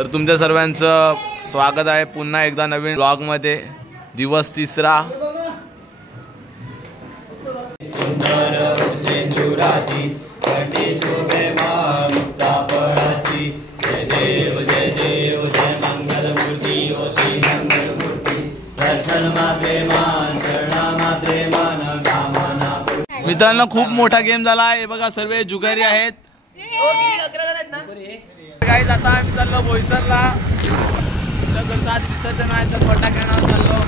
तर तुमच्या सर्वांचं स्वागत आहे पुन्हा एकदा नवीन ब्लॉग मध्ये। दिवस तिसरा। मित्रांनो खूप मोठा गेम झाला आहे बघा, सर्व जुगारी आहेत। गाईज आता आम्ही चाललो बोईसरला, घरचा आज विसर्जन आहे तर फटाक्यावर चाललो।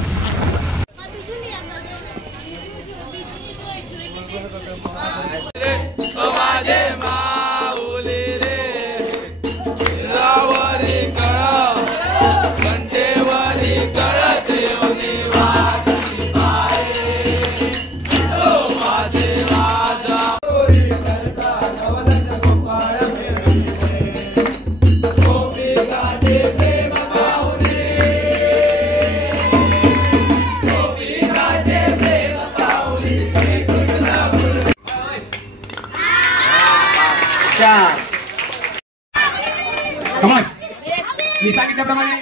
मी सांगितल्याप्रमाणे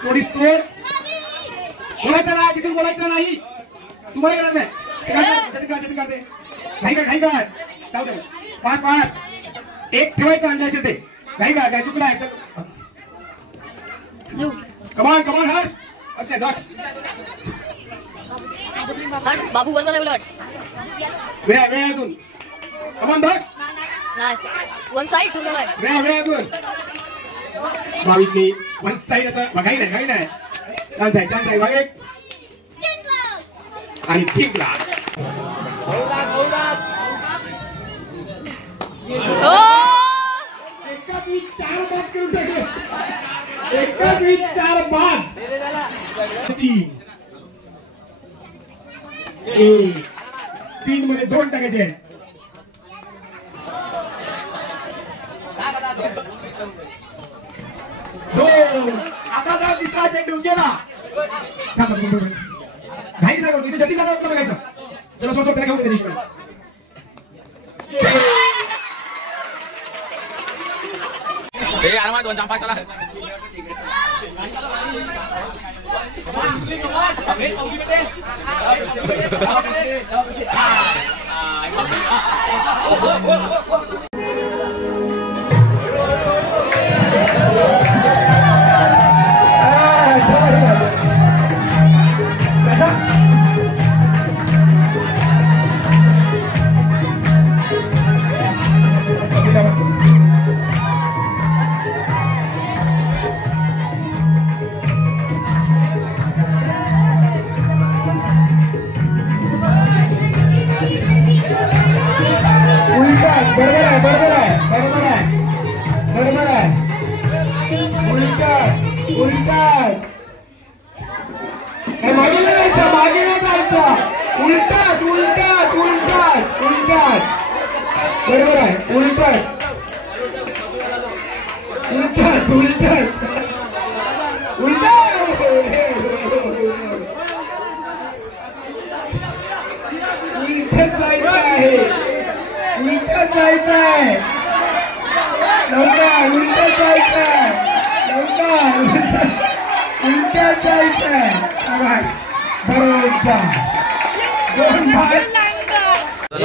थोडी स्टोर बोलायचं नाही, तिथून बोलायचं नाही, तुम्हाला गरज नाही। घाई कर जाऊ दे, 5 एक ठेवायचं अंदाज ते घाई का काय चुकलं आहे कमान हर्ष ओके डॉट बाबू बरोबर उलट वेळ अजून कमान डॉट नाही वन साइड ठेवलं आहे वेळ अजून भाविकनी वन साइड असं बघाई नाही चान्स आहे बघ एक आणि ठीकला चार बाद तीन मध्ये 2 टाकायचे। आता तिसरा चेंडू गेला, घाई सांगा तिथे जल्दी जाणार बघायचं, चला सोड त्याला घेऊन दे। ए यार मत जंपा चला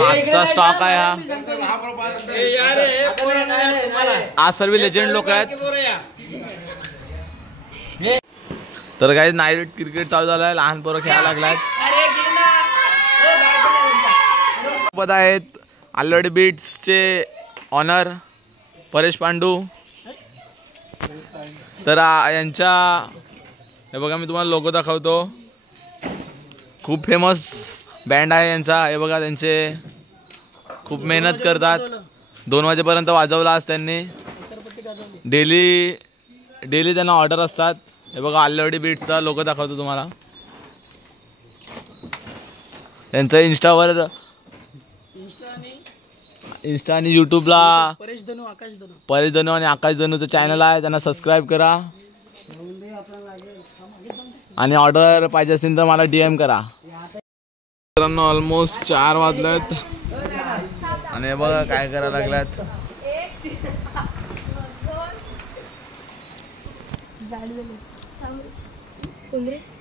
आजचा स्टॉक आहे हा। आज सर्व लेजेंड लोक आहेत। तर गाईज नाईट क्रिकेट चालू झालाय, लहान पोरं खेळायला लागलात। सोबत आहेत आल्लडी बीट्सचे ऑनर परेश पांडू। तर यांच्या हे बघा मी तुम्हाला लोगो दाखवतो, खूप फेमस बँड आहे यांचा। हे बघा त्यांचे खूप मेहनत करतात, 2 वाजेपर्यंत वाजवला आज त्यांनी। डेली त्यांना ऑर्डर असतात। हे बघा आल्लडी बीट्सचा लोगो दाखवतो तुम्हाला। त्यांचं इंस्टा आणि यूट्यूबला परेश धनू आणि आकाश धनूचं चॅनल आहे, त्यांना सबस्क्राईब करा आणि ऑर्डर पाहिजे असेल तर मला DM करा। मित्रांनो ऑलमोस्ट 4 वाजलेत आणि बघा काय करायला लागल्यात।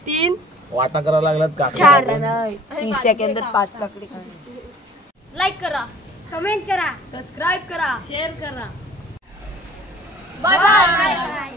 तीन वाटा करायला लागलात का? 30 सेकंदात 5 काकडी. लाईक करा, कमेंट करा. सबस्क्राईब करा, शेअर करा. Bye bye.